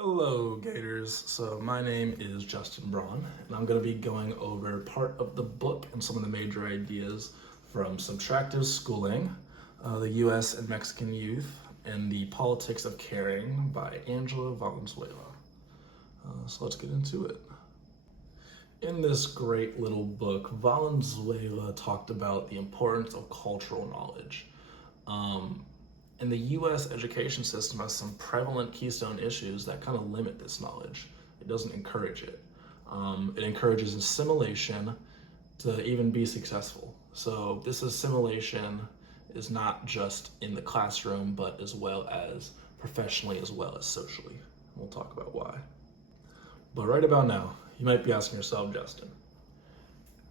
Hello, Gators. So my name is Justin Braun, and I'm going to be going over part of the book and some of the major ideas from Subtractive Schooling, the U.S. and Mexican Youth, and the Politics of Caring by Angela Valenzuela. So let's get into it. In this great little book, Valenzuela talked about the importance of cultural knowledge. And the US education system has some prevalent keystone issues that kind of limit this knowledge. It doesn't encourage it. It encourages assimilation to even be successful. So this assimilation is not just in the classroom, but as well as professionally, as well as socially. We'll talk about why. But right about now, you might be asking yourself, Justin,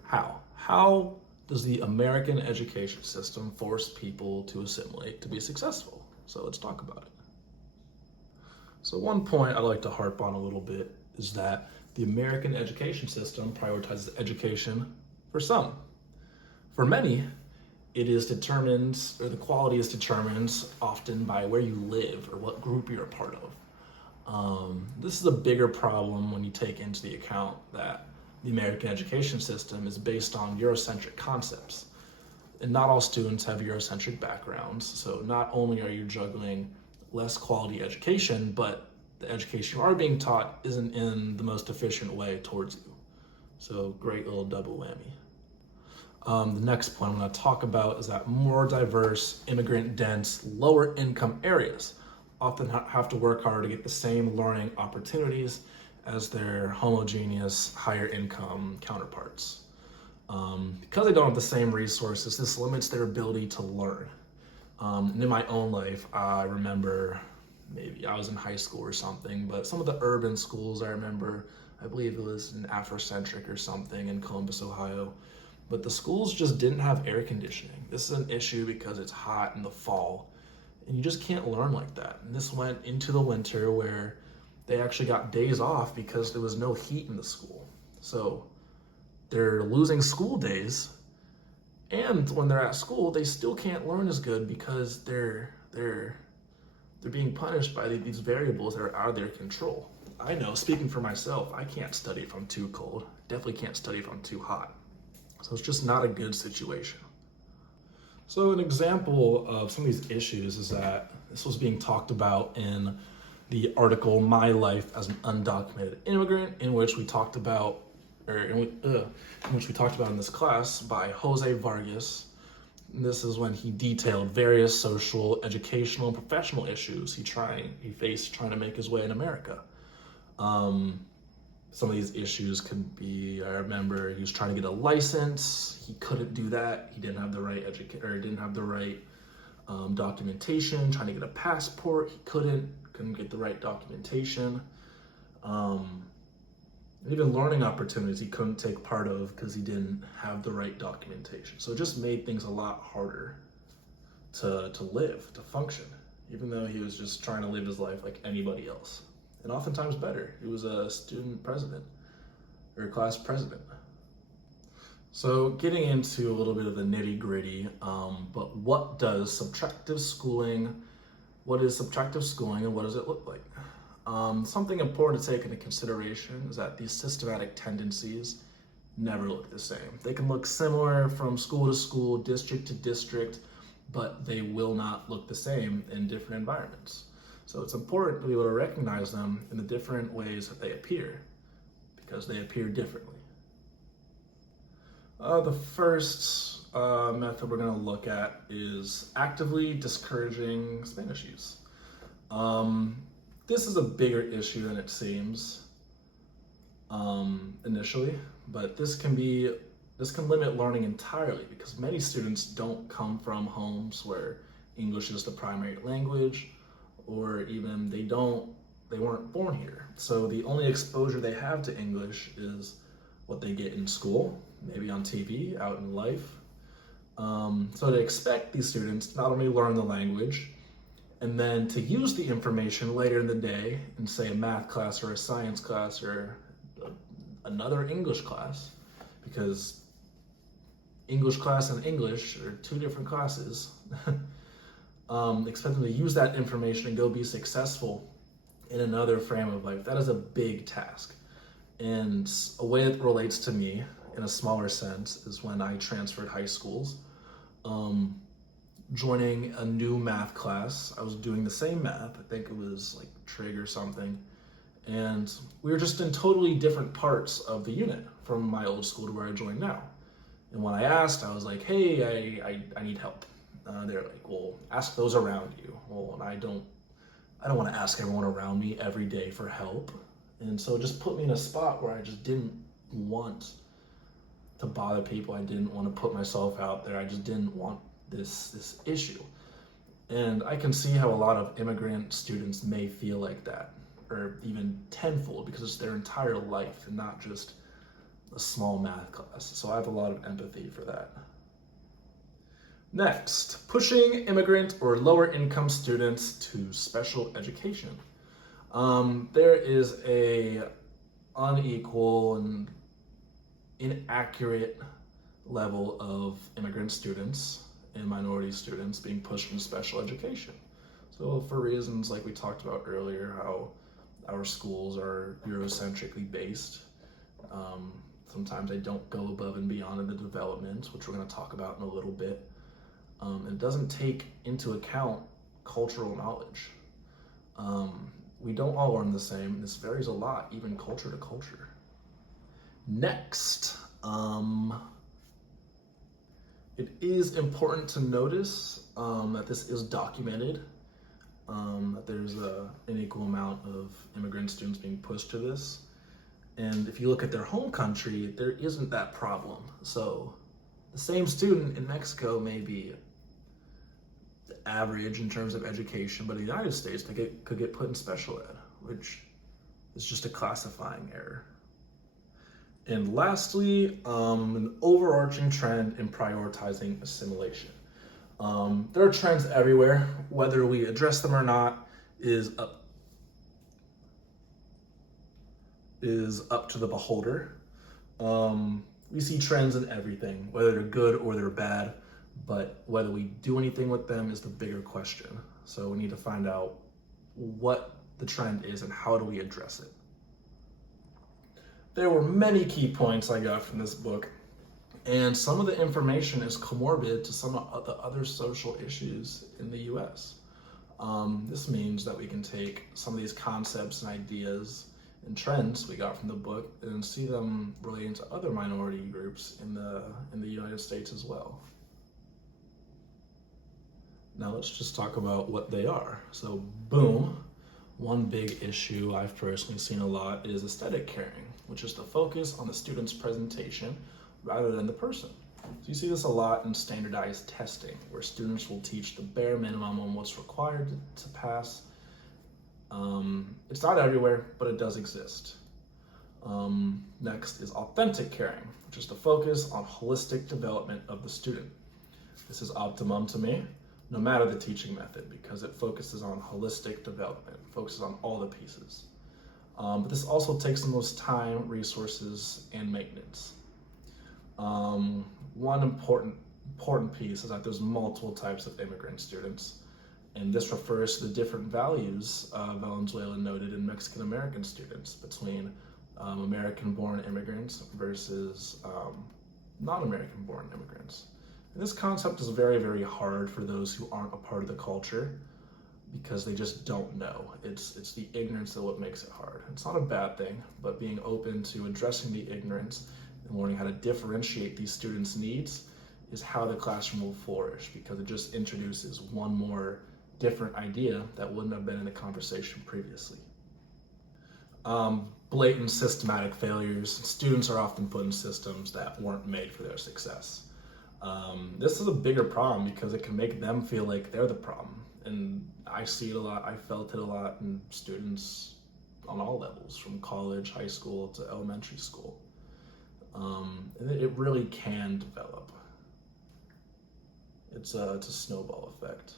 how? How does the American education system force people to assimilate to be successful? So let's talk about it. So one point I'd like to harp on a little bit is that the American education system prioritizes education for some. For many, it is determined, or the quality is determined often by where you live or what group you're a part of. This is a bigger problem when you take into the account that the American education system is based on Eurocentric concepts. And not all students have Eurocentric backgrounds, so not only are you juggling less quality education, but the education you are being taught isn't in the most efficient way towards you. So great little double whammy. The next point I'm going to talk about is that more diverse, immigrant-dense, lower-income areas often have to work harder to get the same learning opportunities as their homogeneous, higher income counterparts. Because they don't have the same resources, this limits their ability to learn. And in my own life, I remember maybe I was in high school or something, but some of the urban schools I remember, I believe it was in Afrocentric or something in Columbus, Ohio, but the schools just didn't have air conditioning. This is an issue because it's hot in the fall, and you just can't learn like that. And this went into the winter where they actually got days off because there was no heat in the school. So they're losing school days, and when they're at school, they still can't learn as good because they're being punished by these variables that are out of their control. I know, speaking for myself, I can't study if I'm too cold. Definitely can't study if I'm too hot. So it's just not a good situation. So an example of some of these issues is that this was being talked about in the article My Life as an Undocumented Immigrant, in which we talked about, in which we talked about in this class by Jose Vargas. And this is when he detailed various social, educational, and professional issues he faced trying to make his way in America. Some of these issues could be, I remember he was trying to get a license. He couldn't do that. He didn't have the right documentation. Trying to get a passport, he couldn't get the right documentation. And even learning opportunities he couldn't take part of because he didn't have the right documentation. So it just made things a lot harder to live, to function, even though he was just trying to live his life like anybody else. And oftentimes better. He was a student president or a class president. So getting into a little bit of the nitty gritty, but what is subtractive schooling and what does it look like? Something important to take into consideration is that these systematic tendencies never look the same. They can look similar from school to school, district to district, but they will not look the same in different environments. So it's important to be able to recognize them in the different ways that they appear, because they appear differently. The first method we're going to look at is actively discouraging Spanish use. This is a bigger issue than it seems initially, but this can limit learning entirely because many students don't come from homes where English is the primary language, or even they weren't born here. So the only exposure they have to English is what they get in school, maybe on TV, out in life. So they expect these students to not only learn the language, and then to use the information later in the day in, say, a math class or a science class or another English class, because English class and English are two different classes. Expect them to use that information and go be successful in another frame of life. That is a big task. And a way it relates to me in a smaller sense is when I transferred high schools. Joining a new math class, I was doing the same math. I think it was like trig or something. And we were just in totally different parts of the unit from my old school to where I joined now. And when I asked, I was like, hey, I need help. They're like, well, ask those around you. Well, and I don't want to ask everyone around me every day for help. And so it just put me in a spot where I just didn't want to bother people. I didn't want to put myself out there. I just didn't want this issue. And I can see how a lot of immigrant students may feel like that, or even tenfold, because it's their entire life and not just a small math class. So I have a lot of empathy for that. Next, pushing immigrant or lower income students to special education. There is a unequal and inaccurate level of immigrant students and minority students being pushed into special education. So for reasons like we talked about earlier, how our schools are Eurocentrically based. Sometimes they don't go above and beyond in the development, which we're going to talk about in a little bit. It doesn't take into account cultural knowledge. We don't all learn the same. This varies a lot, even culture to culture. Next, it is important to notice that this is documented, that there's an equal amount of immigrant students being pushed to this. And if you look at their home country, there isn't that problem. So the same student in Mexico may be average in terms of education, but in the United States, they could get put in special ed, which is just a classifying error. And lastly, an overarching trend in prioritizing assimilation. There are trends everywhere. Whether we address them or not is up to the beholder. We see trends in everything, whether they're good or they're bad, but whether we do anything with them is the bigger question. So we need to find out what the trend is and how do we address it. There were many key points I got from this book, and some of the information is comorbid to some of the other social issues in the US. This means that we can take some of these concepts and ideas and trends we got from the book and see them relating to other minority groups in the United States as well. Now let's just talk about what they are. So boom, one big issue I've personally seen a lot is aesthetic caring, which is the focus on the student's presentation rather than the person. So you see this a lot in standardized testing, where students will teach the bare minimum on what's required to pass. It's not everywhere, but it does exist. Next is authentic caring, which is the focus on holistic development of the student. This is optimum to me, no matter the teaching method, because it focuses on holistic development, focuses on all the pieces. But this also takes the most time, resources, and maintenance. One important piece is that there's multiple types of immigrant students, and this refers to the different values Valenzuela noted in Mexican American students between American-born immigrants versus non-American born immigrants. And this concept is very, very hard for those who aren't a part of the culture because they just don't know. It's the ignorance of what makes it hard. It's not a bad thing, but being open to addressing the ignorance and learning how to differentiate these students' needs is how the classroom will flourish, because it just introduces one more different idea that wouldn't have been in the conversation previously. Blatant systematic failures. Students are often put in systems that weren't made for their success. This is a bigger problem because it can make them feel like they're the problem. And I see it a lot, I felt it a lot in students on all levels, from college, high school, to elementary school. And it really can develop. It's a snowball effect.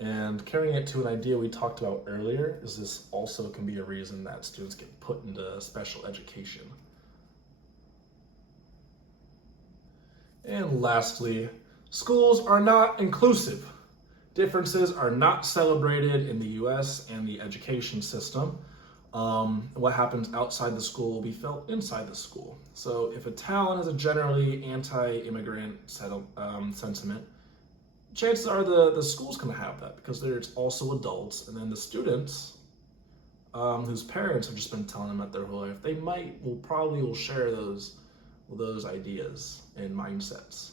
And carrying it to an idea we talked about earlier is this also can be a reason that students get put into special education. And lastly, schools are not inclusive. Differences are not celebrated in the US and the education system. What happens outside the school will be felt inside the school. So if a town has a generally anti-immigrant sentiment, chances are the school's going to have that because there's also adults, and then the students whose parents have just been telling them that their whole life, they probably will share those ideas and mindsets.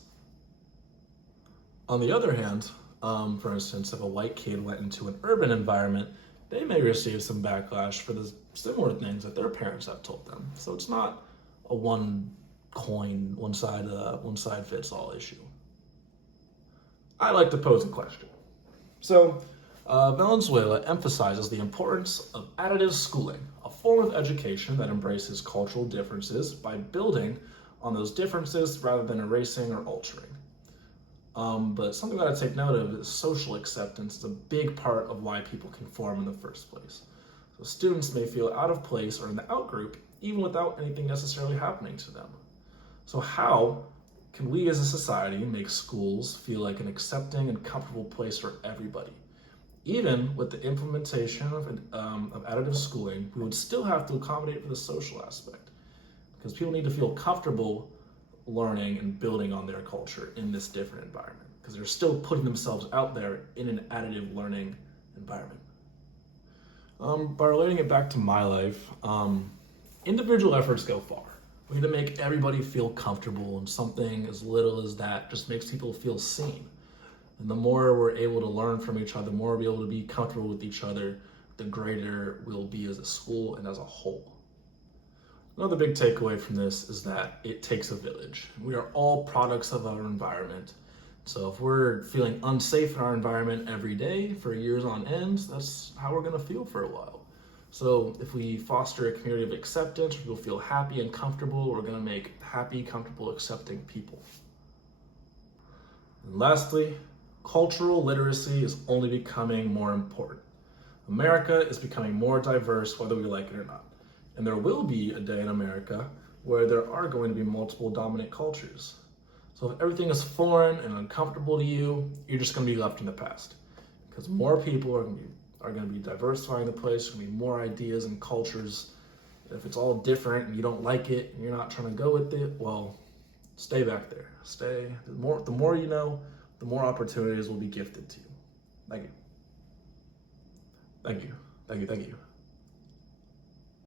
On the other hand, for instance, if a white kid went into an urban environment, they may receive some backlash for the similar things that their parents have told them. So it's not a one side fits all issue. I like to pose a question. So Valenzuela emphasizes the importance of additive schooling, a form of education that embraces cultural differences by building on those differences rather than erasing or altering. But something that I take note of is social acceptance is a big part of why people conform in the first place. So students may feel out of place or in the outgroup even without anything necessarily happening to them. So how can we as a society make schools feel like an accepting and comfortable place for everybody? Even with the implementation of additive schooling, we would still have to accommodate for the social aspect because people need to feel comfortable learning and building on their culture in this different environment because they're still putting themselves out there in an additive learning environment. By relating it back to my life, individual efforts go far. We need to make everybody feel comfortable, and something as little as that just makes people feel seen. And the more we're able to learn from each other, the more we're able to be comfortable with each other, the greater we'll be as a school and as a whole. Another big takeaway from this is that it takes a village. We are all products of our environment. So if we're feeling unsafe in our environment every day for years on end, that's how we're going to feel for a while. So if we foster a community of acceptance, people feel happy and comfortable, we're going to make happy, comfortable, accepting people. And lastly, cultural literacy is only becoming more important. America is becoming more diverse whether we like it or not. And there will be a day in America where there are going to be multiple dominant cultures. So if everything is foreign and uncomfortable to you, you're just going to be left in the past. Because more people are going to be diversifying the place, there's going to be more ideas and cultures. If it's all different and you don't like it and you're not trying to go with it, well, stay back there. Stay. The more you know, the more opportunities will be gifted to you. Thank you. Thank you. Thank you. Thank you.